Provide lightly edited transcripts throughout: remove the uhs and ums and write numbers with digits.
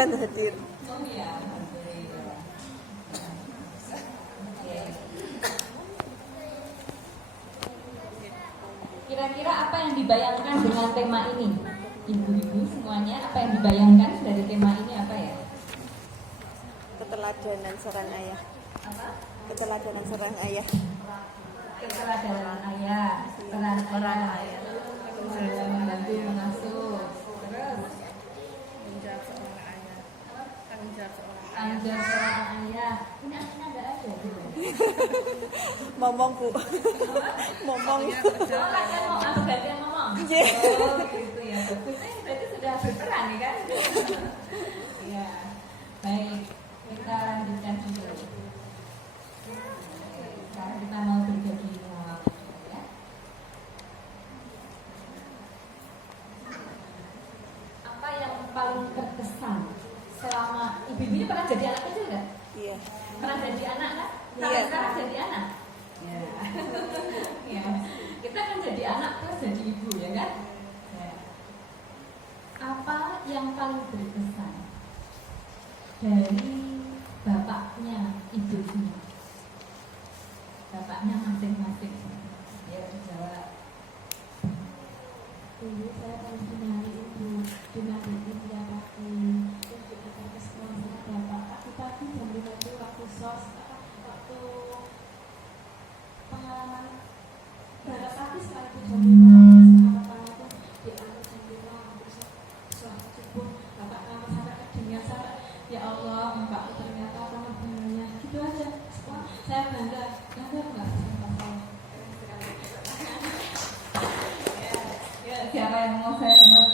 dan hadir. Oh iya, alhamdulillah. Kira-kira apa yang dibayangkan dengan tema ini? Ibu-ibu semuanya, apa yang dibayangkan dari tema ini apa ya? Keteladanan seorang ayah. Apa? Keteladanan seorang ayah. Keteladanan ayah, peran ayah dalam membantu mengasuh. Terus menjawab seorang ayah, tanggung jawab seorang ayah. tanggung jawab seorang ayah. Ini aslinya nggak ada gitu. Momong Bu. Momong. Oh, kalian mau aku gantian ngomong? Iya. Oh, gitu ya. Ini berarti sudah berperan nih kan? Iya. Baik, kita lanjutkan dulu. Sekarang kita mau berbagi pengalaman ya. Apa yang paling berkesan selama ibu-ibu ini pernah jadi anak kecil nggak? Iya. Pernah jadi anak kan? Iya. Sampai sekarang jadi anak? Ya. Ya. Kita kan jadi anak terus jadi ibu ya kan? Ya. Apa yang paling berkesan dari bapaknya ibunya? Bapaknya masing-masing. Ya, jawab. Dulu saya paling menyari ibu dimarahin dia pagi, terus diantar ke sekolah sama bapak. Pagi-pagi jam 5 itu waktu sos, waktu pengalaman berangkat pagi sekali itu jam 5 sama bapak itu diantar jam 5 terus sholat subuh. Bapak lama sampai kedinginan sampai ya Allah, mbak ternyata pengorbanannya gitu aja. Wah, saya bangga nggak sama saya. Siapa yang mau saya dengar?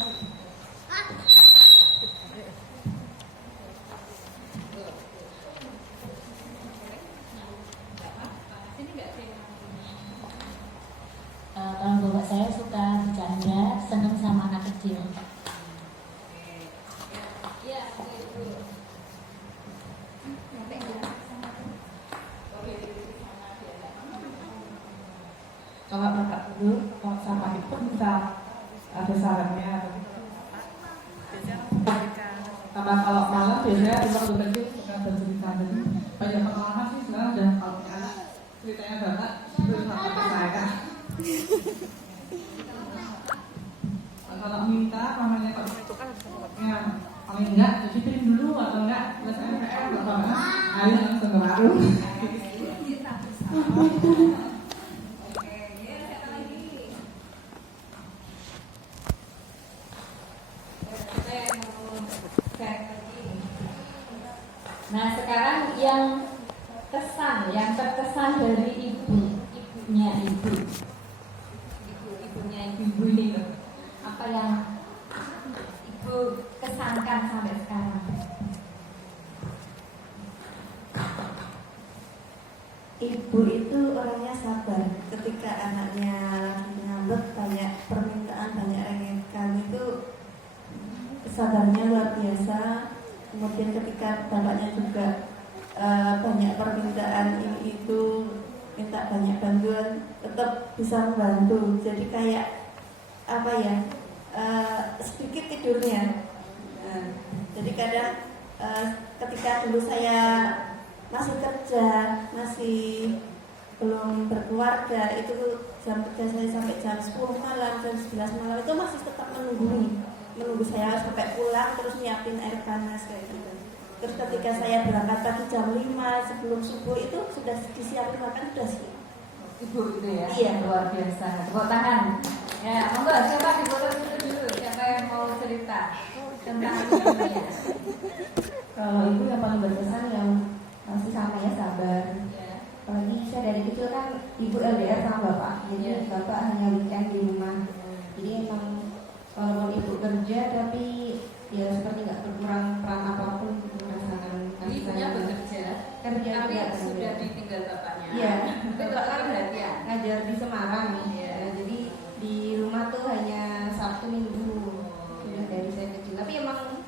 Kalau bapak saya suka bercanda, senang sama anak kecil. Iya, Kalau bapak dulu, kalau sama itu bisa ada sarannya. Karena kalau malam biasanya di waktu kecil suka bercerita, jadi banyak pengalaman sih sebenarnya. Dan kalau punya anak ceritanya banyak, itu sama saya. Kalau minta, namanya kalau itu kan ya, paling enggak cicipin dulu atau enggak plus MPR atau enggak, ayo langsung ke warung. Nah, sekarang yang terkesan dari ibunya ibu ini, apa yang ibu kesankan sampai sekarang? Ibu itu orangnya sabar. Ketika anaknya lagi ngambek, banyak permintaan, banyak rengekan, itu sabarnya luar biasa. Kemudian ketika bapaknya juga banyak permintaan ini itu, minta banyak bantuan, tetap bisa membantu. Jadi kayak apa ya, sedikit tidurnya. Jadi kadang ketika dulu saya masih kerja, masih belum berkeluarga, itu jam kerja saya sampai jam 10 malam, jam 11 malam itu masih tetap menunggu saya sampai pulang, terus nyiapin air panas kayak gitu. Terus ketika saya berangkat pagi jam 5 sebelum subuh itu sudah disiapin makan, sudah siap. Ibu itu ya? Iya. Luar biasa. Tepuk tangan. Ya, monggo coba dibuka dulu. Siapa yang mau cerita tentang ibunya? Kalau ibu yang paling berkesan yang masih sama ya, sabar. Ya. Apalagi saya dari kecil kan ibu LDR sama bapak, jadi bapak hanya weekend di rumah. Jadi emang walaupun ibu kerja tapi ya seperti nggak berkurang peran apapun merasakan Ibunya bekerja, kerja tapi juga sudah ditinggal bapaknya. Iya, Itu bapak kan perhatian. ngajar di Semarang. Iya. Ya, jadi di rumah tuh hanya Sabtu Minggu sudah dari saya kecil. Tapi emang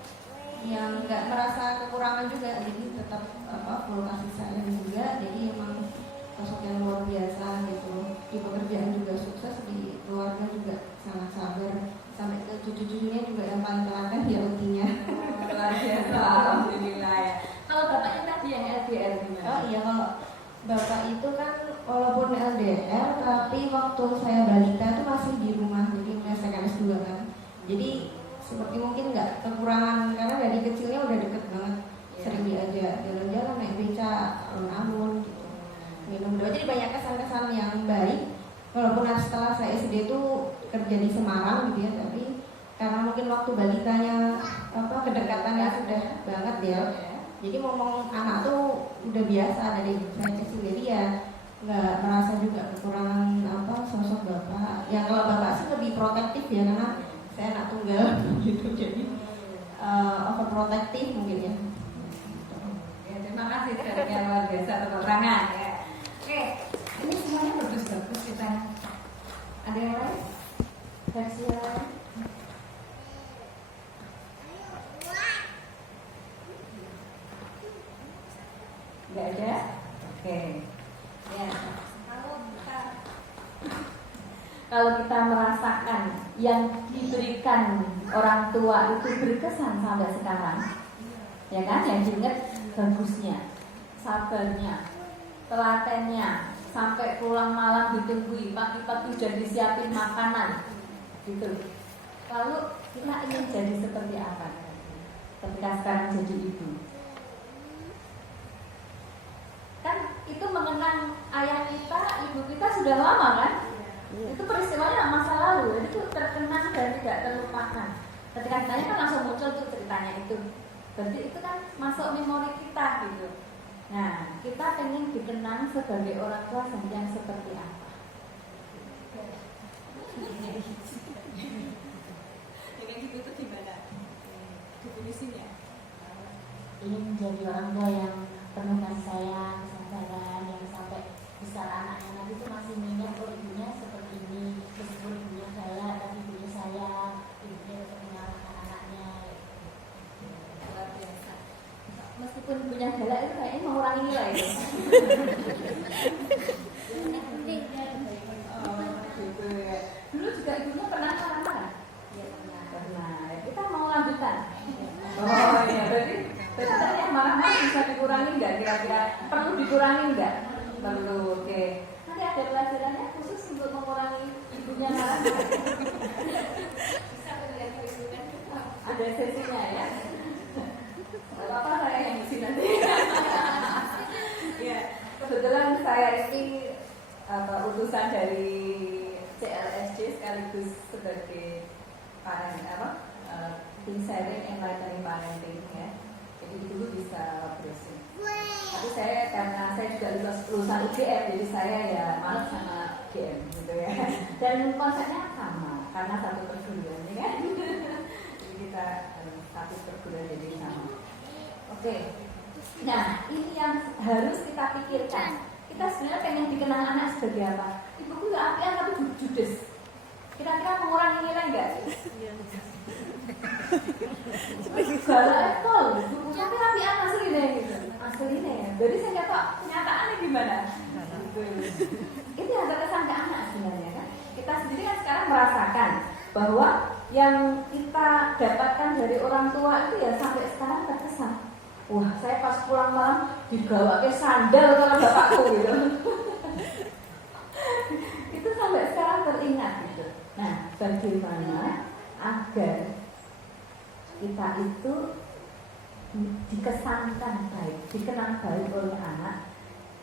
yang nggak merasa kekurangan juga, jadi tetap full kasih sayang juga. Jadi emang sosok yang luar biasa gitu. Di pekerjaan juga sukses, di keluarga juga sangat sabar. Sampai ke cucu-cucunya juga yang paling telaten dia utinya. Luar biasa. Bapak itu kan walaupun LDR tapi waktu saya balita itu masih di rumah, jadi saya S2 kan. Jadi seperti mungkin nggak kekurangan karena dari kecilnya udah deket banget, sering diajak jalan-jalan, naik beca, alun-alun gitu, minum doa. Jadi banyak kesan-kesan yang baik. Walaupun setelah saya SD itu kerja di Semarang gitu ya, tapi karena mungkin waktu balitanya kedekatannya sudah banget ya. Jadi ngomong anak tuh udah biasa dari saya kecil, jadi ya nggak merasa juga kekurangan sosok bapak. Ya kalau bapak sih lebih protektif ya karena saya anak tunggal gitu, jadi overprotective mungkin ya. Ya, terima kasih sharingnya luar biasa keterangan ya. Oke, ini semuanya bagus-bagus kita. Ada yang lain? Versi yang lain? Nggak ada? Oke. Ya. Kalau kita merasakan yang diberikan orang tua itu berkesan sampai sekarang, ya kan? Yang diingat bagusnya, sabarnya, telatennya, sampai pulang malam ditungguin, pagi-pagi sudah disiapin makanan, gitu. Lalu kita ingin jadi seperti apa ketika sekarang jadi ibu? Kan itu mengenang ayah kita, ibu kita sudah lama kan? Itu peristiwanya masa lalu, itu terkenang dan tidak terlupakan. Ketika ditanya kan langsung muncul tuh ceritanya itu. Berarti itu kan masuk memori kita gitu. Nah, kita ingin dikenang sebagai orang tua yang seperti apa? Dengan gitu tuh gimana definisinya? Ingin menjadi orang tua yang penuh kasih sayang, kesabaran, yang sampai besar anaknya nanti itu masih mengingat oh ibunya seperti ini, meskipun ibunya galak tapi ibunya sayang, ibunya tetap menyalahkan anaknya. Luar biasa. Meskipun ibunya galak itu kayaknya mengurangi nilai itu. Oh, gitu ya. Dulu juga ibunya pernah marah-marah? Iya pernah. Pernah. Kita mau lanjutkan. Oh iya, berarti tadi yang marah-marah bisa dikurangi nggak? Kira-kira perlu dikurangi nggak? Perlu, oke. Nanti ada pelajarannya khusus untuk mengurangi ibunya marah. Ada sesinya ya. Apa saya yang isi nanti? Ya, kebetulan saya ini utusan dari CLSD sekaligus sebagai parent team sharing and enlightening parenting ya. Jadi dulu bisa browsing. Tapi saya karena saya juga lulusan UGM, jadi saya ya malas sama UGM gitu ya. Dan konsepnya sama karena satu perguruan ya kan. Jadi kita satu perguruan jadi sama. Oke. Nah ini yang harus kita pikirkan. Kita sebenarnya pengen dikenang anak sebagai apa? Ibuku nggak apian tapi judes. Kira-kira mengurangi nilai nggak? Galak tol, bukunya tapi apian asli deh gitu. Asli deh. Jadi saya nggak tahu kenyataannya gimana. Ini ada kesan ke anak sebenarnya kan. Kita sendiri kan sekarang merasakan bahwa yang kita dapatkan dari orang tua itu ya sampai sekarang terkesan. Wah, saya pas pulang malam digawa ke sandal sama bapakku gitu. Itu sampai sekarang teringat gitu. Nah, bagaimana agar kita itu dikesankan baik, dikenang baik oleh anak,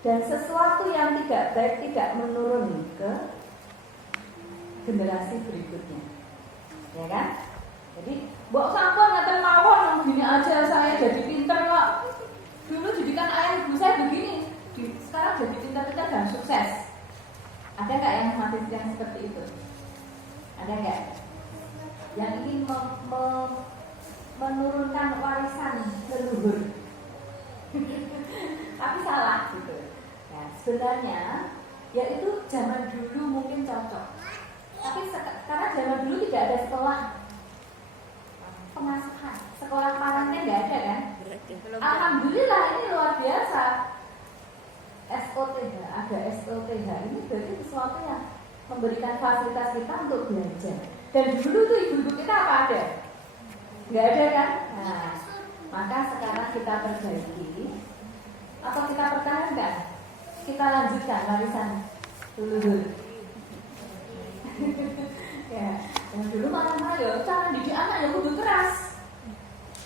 dan sesuatu yang tidak baik tidak menurun ke generasi berikutnya, ya kan? Jadi, mbok sampun ngaten mawon gini aja saya jadi pinter kok. Dulu didikan ayah ibu saya begini, sekarang jadi pinter-pinter dan sukses. Ada nggak yang masih yang seperti itu? Ada nggak? Yang ingin menurunkan warisan leluhur, tapi salah gitu. Nah, sebenarnya ya itu zaman dulu mungkin cocok, tapi karena zaman dulu tidak ada sekolah pengasuhan, sekolah parenting nggak ada kan? Alhamdulillah ini luar biasa. SOTH, ada SOTH ini berarti sesuatu yang memberikan fasilitas kita untuk belajar. Dan dulu tuh ibu-ibu kita apa ada? Nggak ada kan? Nah, maka sekarang kita perbaiki atau kita pertahankan kita lanjutkan warisan dulu. Ya, yang dulu mana ya cara didik anak ya kudu keras,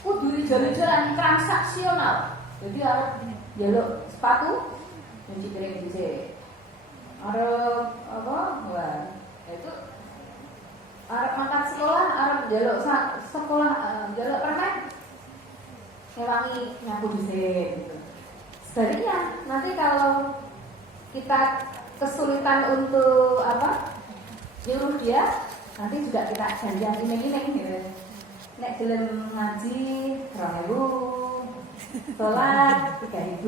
kudu ijo-ijoan transaksional. Jadi harus jaluk sepatu, nyuci piring dhisik. Arep apa? Wah, itu arep makan sekolah, arep jaluk sekolah, jaluk permen. Ngewangi nyapu dhisik gitu. Sebaliknya, nanti kalau kita kesulitan untuk apa? Nyuruh dia, nanti juga kita janjian iming-iming gitu. Nek gelem ngaji 2.000, sholat 3.000,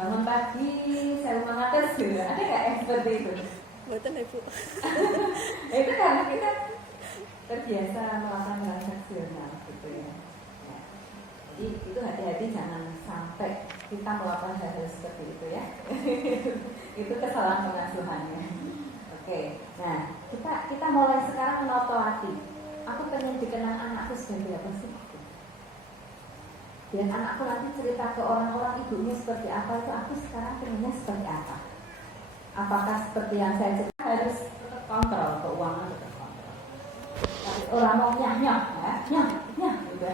bangun pagi 1.500 gitu. Ada nggak yang seperti itu? Betul Ibu. Itu karena kita terbiasa melakukan transaksional gitu ya. Nah, jadi itu hati-hati jangan sampai kita melakukan hal-hal seperti itu ya. Itu kesalahan pengasuhannya. Oke, nah kita mulai sekarang menoto hati. Aku pengen dikenang anakku sebagai apa sih? Dan anakku nanti cerita ke orang-orang ibunya seperti apa, itu aku sekarang pengennya seperti apa? Apakah seperti yang saya cerita harus tetap kontrol keuangan, tetap kontrol. Tapi orang mau nyah gitu.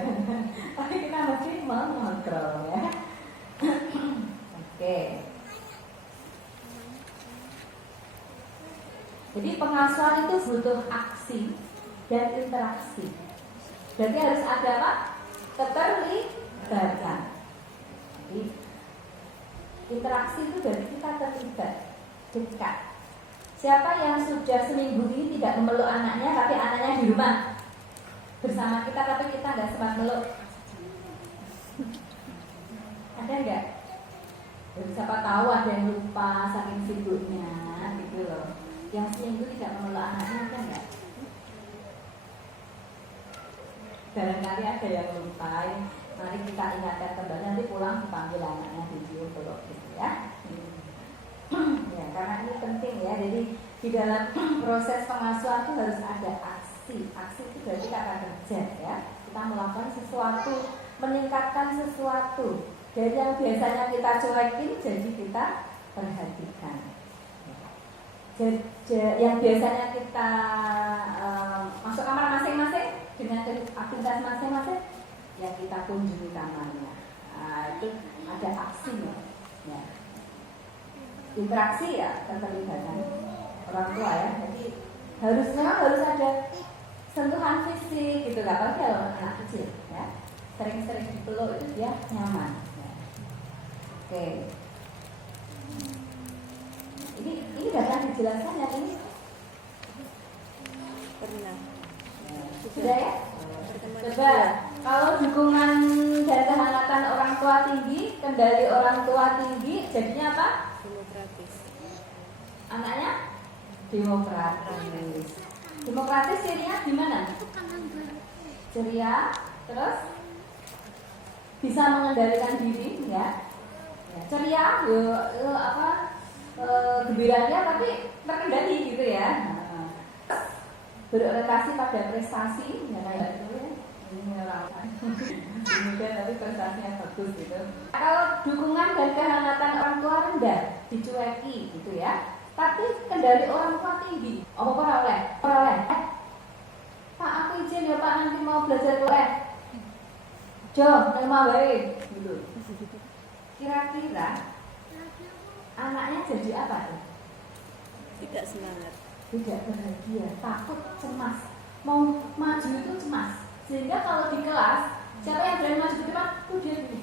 Tapi kita mesti mengontrol ya. Oke. Jadi pengasuhan itu butuh aksi dan interaksi. Berarti harus ada apa? Keterlibatan. Jadi interaksi itu berarti kita terlibat, dekat. Siapa yang sudah seminggu ini tidak memeluk anaknya, tapi anaknya di rumah bersama kita, tapi kita nggak sempat meluk? Ada nggak? Siapa tahu ada yang lupa saking sibuknya, gitu loh. Yang seminggu tidak memeluk anaknya, ada nggak? Barangkali ada yang lupa. Mari kita ingatkan kembali, nanti pulang dipanggil anaknya video peluk gitu ya. Ya, karena ini penting ya. Jadi di dalam proses pengasuhan itu harus ada aksi. Aksi itu berarti kata kerja ya. Kita melakukan sesuatu, meningkatkan sesuatu dari yang biasanya kita cuekin jadi kita perhatikan. Yang biasanya kita masuk kamar masing-masing dengan aktivitas masing-masing, ya kita kunjungi kamarnya. Itu ada aksinya. Ya. Interaksi ya, keterlibatan orang tua ya. Jadi memang harus ada sentuhan fisik gitu, gak apa-apa kalau anak kecil ya. Sering-sering dipeluk itu dia nyaman. Ya. Oke. Ini gak dijelaskan ya ini? Pernah. Sudah ya? Coba kalau dukungan dan kehangatan orang tua tinggi, kendali orang tua tinggi, jadinya apa? Demokratis. Anaknya demokratis. Demokratis cirinya gimana? Ceria, terus bisa mengendalikan diri, ya. Ceria, gembiranya tapi terkendali gitu ya. Berorientasi pada prestasi, ya kayak itu ya. Kemudian tapi prestasinya bagus gitu. Kalau dukungan dan kehangatan orang tua rendah, dicueki gitu ya. Tapi kendali orang tua tinggi. Apa oleh? Pak aku izin ya Pak, nanti mau belajar oleh. Jo, nerima wae gitu. Kira-kira anaknya jadi apa tuh? Tidak semangat. Tidak bahagia, takut, cemas. Mau maju itu cemas. Sehingga kalau di kelas, siapa yang berani maju ke depan, tuh dia gini.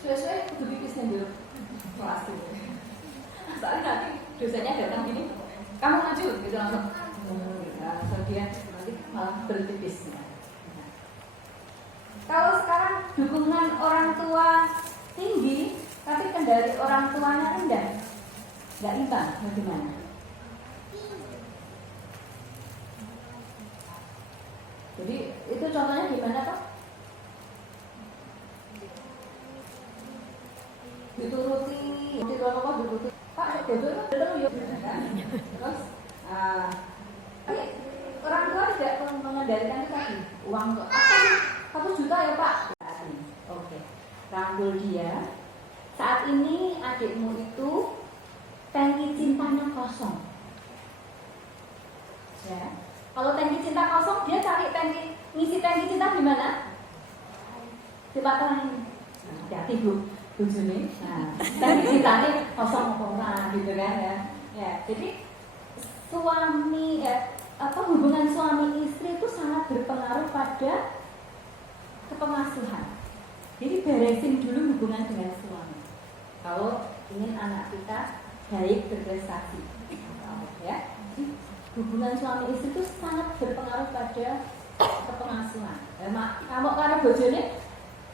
Suwe-suwe kudu pipis dulu kelas itu. Soalnya nanti dosennya datang gini, kamu maju gitu langsung. Langsung dia nanti malah berpipis. Kalau sekarang dukungan orang tua tinggi, tapi kendali orang tuanya rendah, nggak imbang, bagaimana? Jadi itu contohnya gimana Pak? Dituruti Pak, bodoh yuk. Terus, orang tua tidak mengendalikan itu tadi uang tuh apa? 1 juta ya Pak? Oke, rangkul dia, saat ini adikmu itu tangki cintanya kosong. Ya. Kalau tangki cinta kosong, dia cari ngisi tangki cinta di mana? Di pakelan ini. Hati-hati Bu, bojone. Nah, tangki cintanya kosong apa gitu kan ya. Ya, jadi suami hubungan suami istri itu sangat berpengaruh pada kepengasuhan. Jadi beresin dulu hubungan dengan suami. Kalau ingin anak kita baik berprestasi, ya. Hubungan suami istri itu sangat berpengaruh pada kepengasuhan. Kamu karo bojone,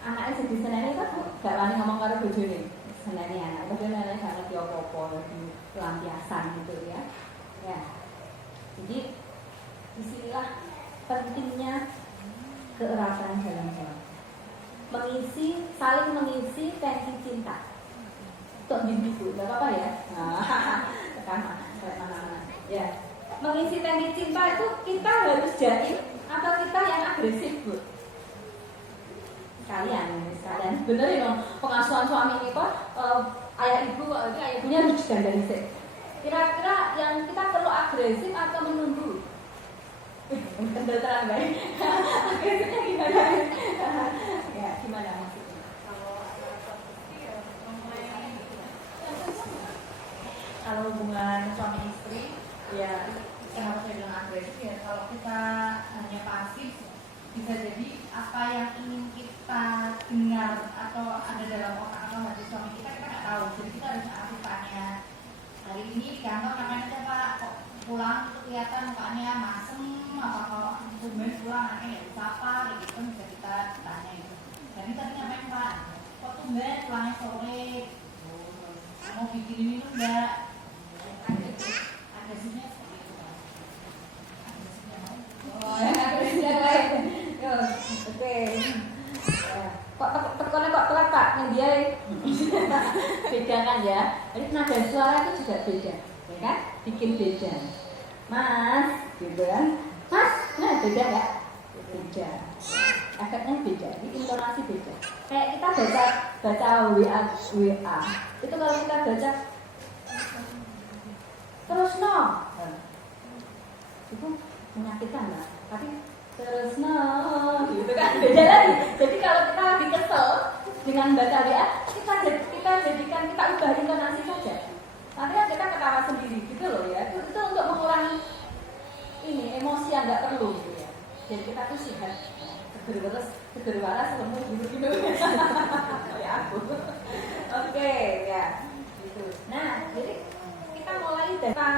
anaknya jadi senene kan gak wani ngomong karo bojone. Senene anak, bojone gak ngerti apa-apa, lagi pelampiasan gitu ya. Ya. Jadi disinilah pentingnya keeratan dalam keluarga. Saling mengisi tangki cinta. Untuk ibu, nggak apa-apa ya. Mana-mana. Ya, mengisi tangki cinta itu kita harus jaim atau kita yang agresif, Bu? Sekalian. Bener ya dong, pengasuhan suami ini kok ayah ibunya harus digandani sih. Kira-kira yang kita perlu agresif atau menunggu? Kendal terang baik. Agresifnya gimana? Ya, gimana maksudnya? Kalau hubungan suami istri, ya kenapa saya bilang agresif ya? Kalau kita hanya pasif, bisa jadi apa yang ingin kita dengar atau ada dalam otak atau hati suami kita nggak tahu. Jadi kita harus aktif tanya. Hari ini di kantor makan aja Pak, kok pulang itu kelihatan mukanya masem, apa kalau tumben pulang anaknya nggak bisa apa, gitu bisa kita tanya itu. Jadi tadi ngapain Pak? Kok tumben pulangnya sore? Mau bikin ini tuh enggak? Agresifnya seperti itu Pak. Oh, yang agresifnya lain. Oke. Kok telat Pak? Yang dia beda kan ya? Jadi nada suara itu juga beda, ya kan? Bikin beda. Mas, gitu kan? Mas, nah beda nggak? Beda. Efeknya beda, di intonasi beda. Kayak kita baca WA. Itu kalau kita baca terus no, itu menyakitkan lah. Tapi terus no, gitu kan? Beda lagi. Jadi kalau kita lagi kesel dengan baca WA, kita ubah intonasi saja. Nanti kan kita ketawa sendiri gitu loh ya. Itu untuk mengurangi ini emosi yang nggak perlu gitu ya. Jadi kita tuh sehat, seger waras, lemur gitu. Kayak aku. Oke, ya. Gitu. Nah, jadi kita mulai dari kita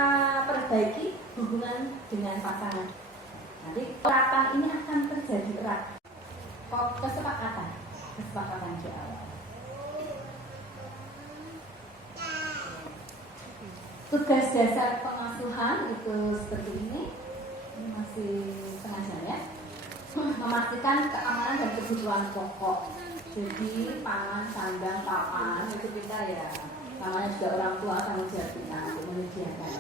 perbaiki hubungan dengan pasangan. Nanti keratan ini akan terjadi erat. Kesepakatan di awal. Tugas dasar pengasuhan itu seperti ini masih setengah jam ya. Memastikan keamanan dan kebutuhan pokok. Jadi pangan, sandang, papan itu kita ya namanya juga orang tua tanggung jawab kita untuk menyediakan.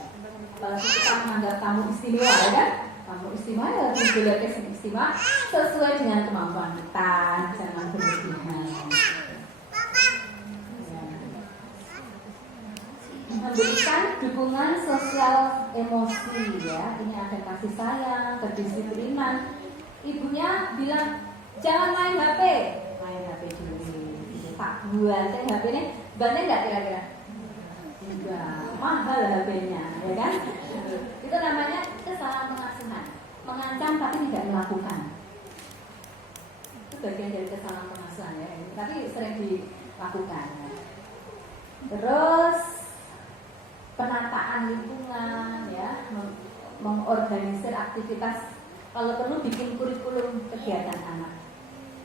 Apalagi kita menganggap tamu istimewa ya kan? Tamu istimewa ya harus diberikan istimewa sesuai dengan kemampuan kita, jangan berlebihan. Memberikan dukungan sosial emosi ya, ini ada kasih sayang, kedisiplinan. Ibunya bilang jangan main HP dulu. Pak buatin HP nya, banyak nggak kira-kira? Enggak, mahal HP-nya, ya kan? Itu namanya kesalahan pengasuhan, mengancam tapi tidak melakukan. Itu bagian dari kesalahan pengasuhan ya, tapi sering dilakukan. Terus penataan lingkungan ya, mengorganisir aktivitas, kalau perlu bikin kurikulum kegiatan anak.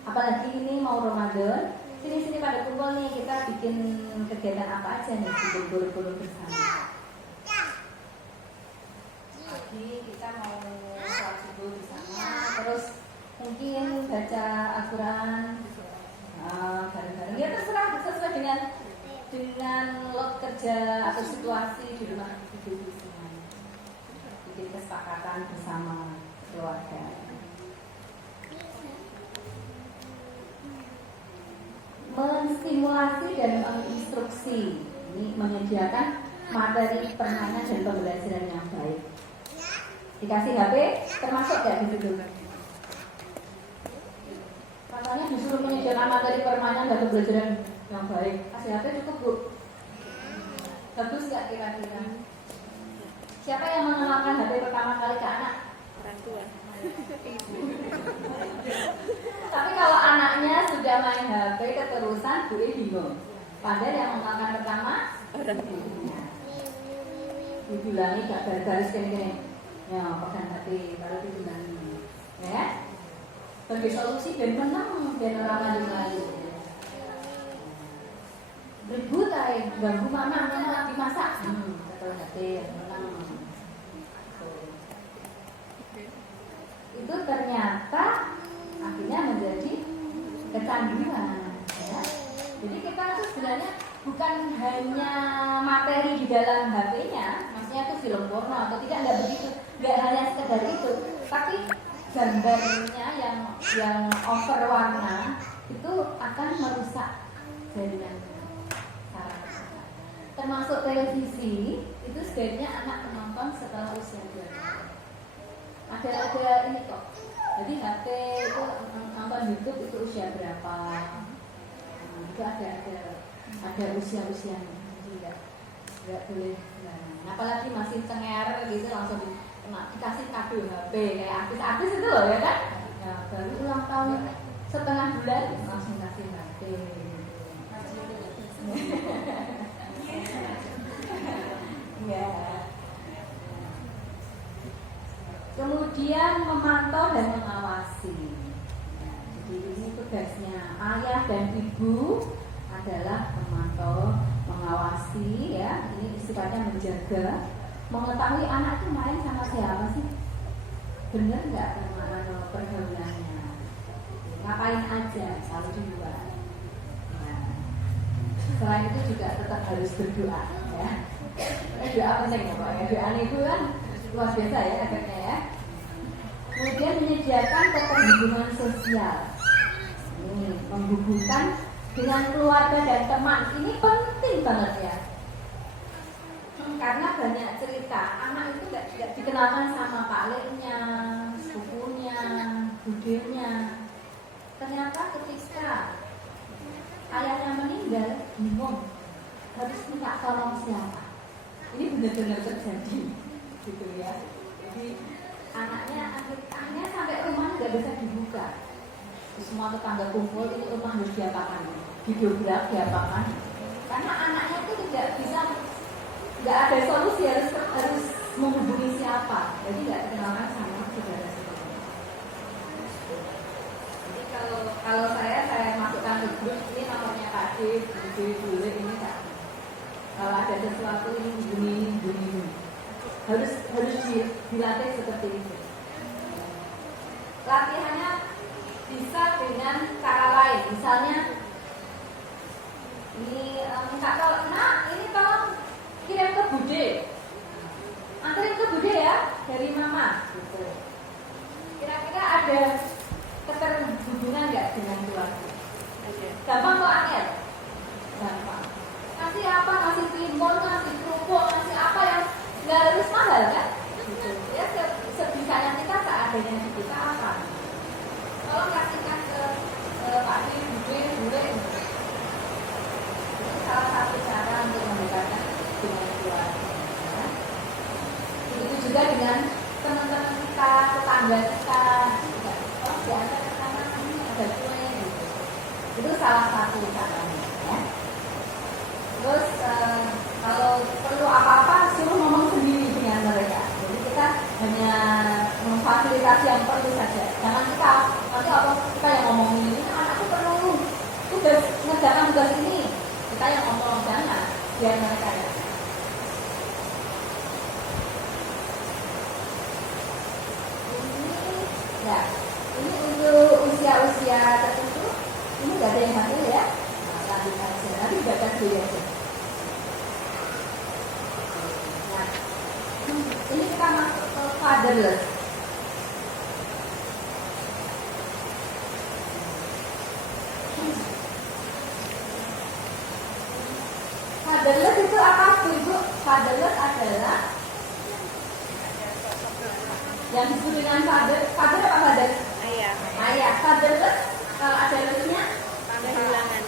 Apalagi ini mau Ramadan, sini pada kumpul nih, kita bikin kegiatan apa aja nih, bikin kurikulum bersama. Pagi kita mau sholat subuh di sana, terus mungkin baca Al-Quran bareng-bareng. Ya terserah, sesuai dengan load kerja atau situasi di rumah ibu semuanya. Bikin kesepakatan bersama keluarga. menstimulasi dan menginstruksi. Ini menyediakan materi permainan dan pembelajaran yang baik. Dikasih HP, termasuk gak di situ? Katanya disuruh menyediakan materi permainan dan pembelajaran yang baik. Kasih HP cukup, Bu? Bagus gak kira-kira? Siapa yang mengenalkan HP pertama kali ke anak? Orang tua. Tapi kalau anaknya sudah main HP keterusan, Bu bingung. Padahal yang mengenalkan pertama Orang tua. dibilangi gak garis gini-gini. Ya, pegang hati, baru dibilangi. Ya, bagi solusi dan menang dan orang lalu. Ribut aja, ganggu mama lagi masak. Betul hati, menang. Itu ternyata akhirnya menjadi kecanduan. Ya. Jadi kita tuh sebenarnya bukan hanya materi di dalam HP-nya, maksudnya itu film porno atau tidak, nggak begitu, nggak hanya sekedar itu, tapi gambarnya yang over warna itu akan merusak jaringan saraf. Termasuk televisi itu sebaiknya anak menonton setelah usia 2 tahun. Ada ini kok. Jadi HP itu nonton YouTube itu usia berapa? Itu ada usia-usianya, jadi nggak boleh. Nah, apalagi masih cengar gitu langsung dikasih kado HP kayak artis-artis itu loh ya kan? Nah, baru ulang tahun setengah bulan langsung kasih HP. Ya. Kemudian memantau dan mengawasi. Jadi ini tugasnya ayah dan ibu adalah memantau, mengawasi, ya. Ini sifatnya menjaga, mengetahui anak itu main sama siapa sih, bener nggak pergaulannya, ngapain aja kalau di luar. Nah, selain itu juga tetap harus berdoa, ya. Doa penting pokoknya. Doa itu kan luar biasa ya efeknya ya. Kemudian menyediakan keterhubungan sosial. Ini menghubungkan dengan keluarga dan teman. Ini penting banget ya. Karena banyak cerita anak itu tidak dikenalkan sama pak leknya, sepupunya, budenya. Ternyata ketika ayahnya meninggal, bingung harus minta tolong siapa. Ini benar-benar terjadi, gitu ya. Jadi anaknya akhirnya sampai rumah nggak bisa dibuka. Semua tetangga kumpul, ini rumah harus diapakan, didobrak, diapakan. Karena anaknya itu tidak bisa, nggak ada solusi, harus menghubungi siapa. Jadi nggak dikenalkan sama saudara-saudara. Jadi kalau saya masukkan ke grup, ini nomornya Pak D, boleh ini Kak. Kalau ada sesuatu ini bunyi. Harus dilatih seperti itu. Latihannya bisa dengan cara lain. Misalnya ini minta tolong, nah ini tolong kirim ke Bude, anterin ke Bude ya dari mama. Gitu. Kira-kira ada keterhubungan nggak dengan keluarga? Gampang kok Angel? Gampang. Kasih apa? Kasih timun, kasih kerupuk, kasih apa yang nggak harus mahal kan? Gitu. Ya sebisanya kita seadanya di kita apa? Tolong kasihkan ke Pak D, Bude, Bule. Itu salah satu cara untuk mendekatkan dengan keluarga. Ya. Begitu juga dengan teman-teman kita, tetangga kita. Oh, biasa ke sana ini ada kue. Gitu. Itu salah satu caranya. Ya. Terus kalau perlu apa-apa suruh ngomong sendiri dengan mereka. Jadi kita hanya memfasilitasi yang perlu saja. Jangan kita nanti kita yang ngomongin ini anakku perlu tugas mengerjakan tugas ini. Kita yang ngomong, jangan biar mereka ya. Ini untuk usia-usia tertentu. Ini nggak ada yang hasil ya. Nah, lanjut aja. Nanti baca dulu aja. Nah, ini kita masuk ke fatherless. Fatherless adalah yang disebut dengan father apa father? Ayah. Ayah. Fatherless kalau ada lessnya Kehilangan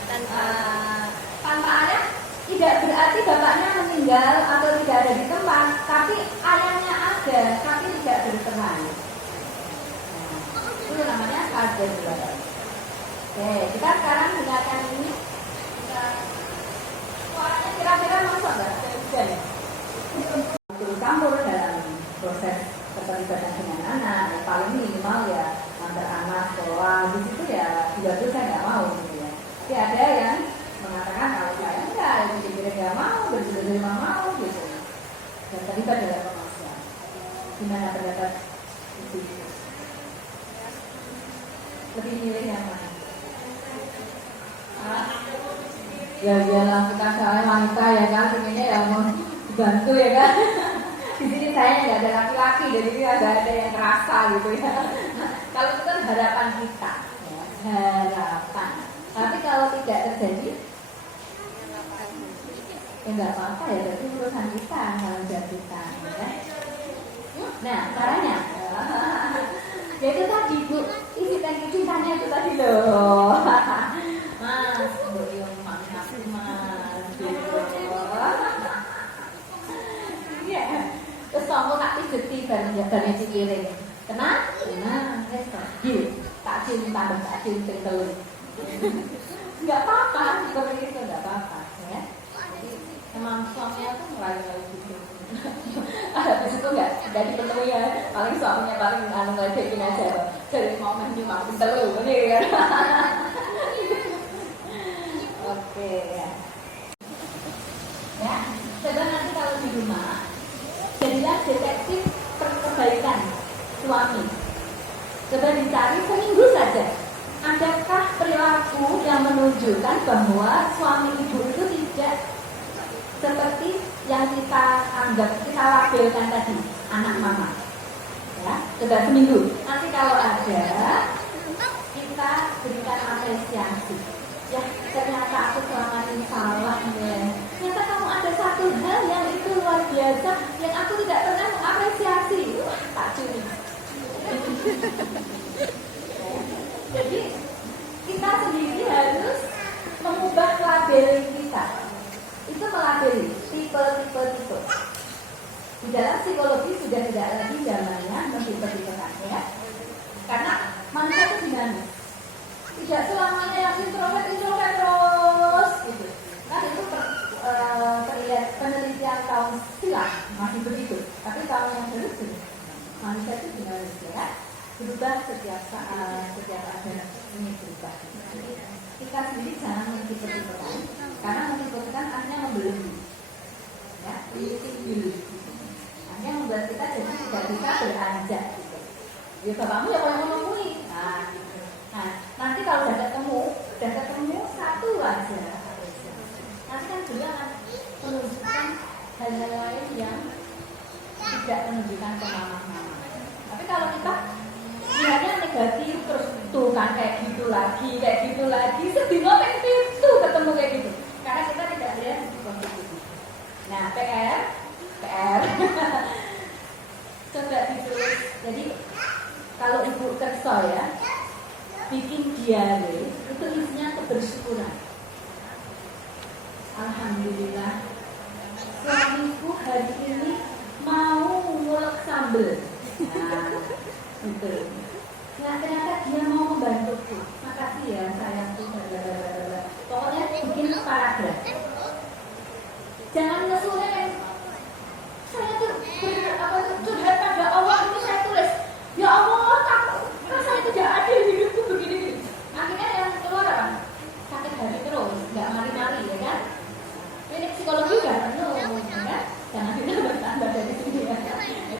tanpa ayah tidak berarti bapaknya meninggal atau tidak ada di tempat, tapi ayahnya ada, tapi tidak berperan. Itu namanya fatherless. Oke, kita sekarang dengarkan ini. Suaranya kira-kira masuk nggak? Hujan ya? Turut campur dalam proses keterlibatan dengan anak, yang paling minimal ya antar anak sekolah, di situ ya juga tuh saya nggak mau gitu ya. Tapi ada yang mengatakan kalau saya enggak, jadi nggak mau, benar-benar nggak mau gitu. Dan terlibat dalam pemaksaan. Gimana pendapat itu? Lebih milih yang mana? Ya iyalah, kita soalnya wanita ya kan, pengennya ya mau dibantu ya kan. Di sini saya nggak ada laki-laki, jadi nggak ada yang kerasa gitu ya. Kalau itu kan harapan kita, ya, harapan. Tapi kalau tidak terjadi, ya nggak apa-apa ya, berarti urusan kita, tanggung jawab kita. Ya. Nah, caranya, ya itu tadi Bu, isi tangki cintanya itu tadi loh. Mas, boyong mantap mas, iya. Terus kamu tak pijeti bareng cikiring. Kenal? Kenal, tak cinta, tak cinta telur. Enggak apa-apa, seperti itu enggak apa-apa, ya. Jadi emang suaminya tuh mulai gitu. Habis itu enggak dipenuhi ya. Paling suaminya paling kayak gini aja. Jadi mau menyimak telur ini kan. Oke ya. Ya, coba nanti kalau di rumah jadilah detektif perbaikan suami. Coba dicari seminggu saja. Adakah perilaku yang menunjukkan bahwa suami ibu itu tidak seperti yang kita anggap, kita labelkan tadi, anak mama. Ya, coba seminggu. Nanti kalau ada, kita berikan apresiasi. Ya, ternyata aku selama ini salah ya. Ternyata kamu ada satu hal yang itu luar biasa yang aku tidak pernah mengapresiasi. Wah, tak curi. Jadi kita sendiri harus mengubah labeling kita. Itu melabeli tipe. Di dalam psikologi sudah tidak lagi zamannya mentipe-tipekan ya. Karena manusia itu dinamis. Tidak selamanya yang introvert terus gitu. Kan itu penelitian tahun silam masih begitu. Tapi tahun yang baru manusia itu dinamis ya. Berubah setiap saat, setiap ada ini berubah. Kita sendiri jangan mentipe-tipekan, karena mentipe-tipekan artinya membelenggu. Ya, limiting dulu. Artinya membuat kita jadi tidak bisa beranjak gitu. Ya bapakmu ya kalau ngomongin. Nah, gitu. Nah, nanti kalau udah ketemu satu aja. Nanti kan juga akan menunjukkan hal-hal lain yang tidak menunjukkan pengalaman. Tapi kalau kita lihatnya negatif terus tuh kan kayak gitu lagi, sedino itu ketemu kayak gitu. Karena kita tidak lihat sisi positif. Nah, PR coba ditulis. Jadi kalau ibu kerso ya, bikin diary itu isinya kebersyukuran. Alhamdulillah, suamiku hari ini mau ngulek sambel. Nah, gitu. Nah, ternyata dia mau membantuku. Makasih ya sayangku. Pokoknya bikin paragraf. Jangan ngesulit